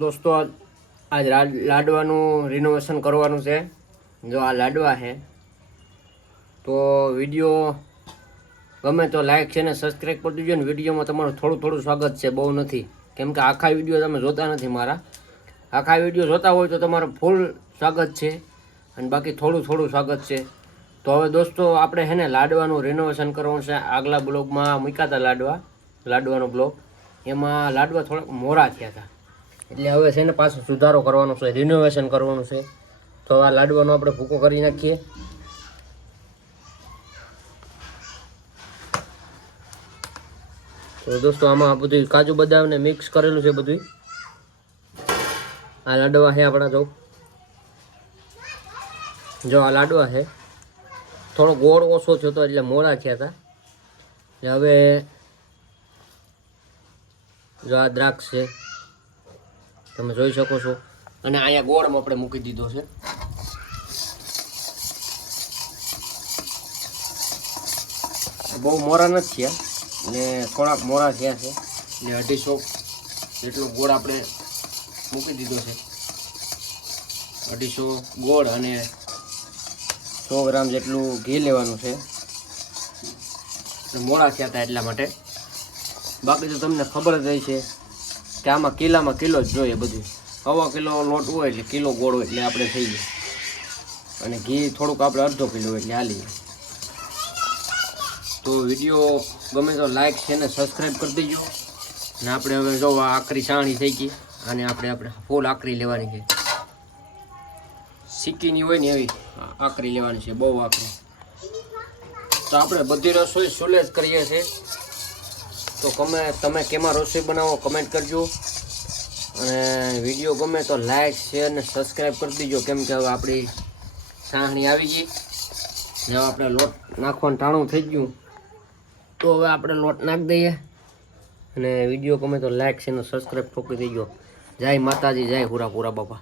દોસ્તો આજ લાડવાનું રિનોવેશન કરવાનું છે. જો આ લાડવા છે, તો વીડિયો ગમે તો લાઈક છે ને સબસ્ક્રાઈબ કરી દેજો ને વિડીયોમાં તમારું થોડું થોડું સ્વાગત છે, બહુ નથી. કેમ કે આખા વીડિયો તમે જોતા નથી મારા. આખા વીડિયો જોતા હોય તો તમારું ફૂલ સ્વાગત છે અને બાકી થોડું થોડું સ્વાગત છે. તો હવે દોસ્તો, આપણે છે ને લાડવાનું રિનોવેશન કરવાનું છે આગલા બ્લોગમાં, મૂક્યા હતા લાડવા, લાડવાનો બ્લોગ. એમાં લાડવા થોડાક મોરા થયા હતા. એટલે હવે છે ને પાછો સુધારો કરવાનો છે રિનોવેશન કરવાનું છે. તો આ લાડવાનો આપણે ભૂકો કરી નાખીએ. તો દોસ્તો, આમાં બધું કાજુ બદામ ને મિક્સ કરેલું છે બધું આ લાડવા છે આપણા જો. જો આ લાડવા છે. થોડો ગોળ ઓછો થયો હતો એટલે મોડા થયા હતા એટલે હવે જો આ દ્રાક્ષ છે. તમે જોઈ શકો છો. અને અહીંયા ગોળમાં આપણે મૂકી દીધો છે. બહુ મોરા નથી થયા. ને થોડાક મોરા થયા છે. ને અઢીસો જેટલો ગોળ આપણે મૂકી દીધો છે. અઢીસો ગોળ અને સો ગ્રામ જેટલું ઘી લેવાનું છે. મોડા થયા હતા એટલા માટે. બાકી તો તમને ખબર જ હોય છે કે આમાં કિલામાં કિલો જ જોઈએ બધું. સવા કિલો લોટ હોય એટલે કિલો ગોળ હોય એટલે આપણે થઈ જાય. અને ઘી થોડુંક આપણે અડધો કિલો એટલે હાલી તો વીડિયો ગમે તો લાઈક છે ને સબસ્ક્રાઈબ કરી દેજો. ને આપણે હવે જો આ આકરી સાણી થઈ ગઈ. અને આપણે આપણે ફૂલ આકરી લેવાની છે. સિક્કીની હોય ને એવી આકરી લેવાની છે, બહુ આકરી. તો આપણે બધી રસોઈ સુલેજ કરીએ છીએ. તો કમે, તમે કેમાં રસોઈ બનાવો કમેન્ટ કરજો. અને વીડિયો ગમે તો લાઈક શેર ને સબસ્ક્રાઈબ કરી દેજો. કેમ કે હવે આપણી સાહણી આવી ગઈ. ને હવે આપણે લોટ નાખવાનું ટાણું થઈ ગયું. તો હવે આપણે લોટ નાખી દઈએ. અને વીડિયો ગમે તો લાઈક છે ને સબસ્ક્રાઈબ ઠોકી દેજો. જય માતાજી, જય હુરા પૂરા બાપા.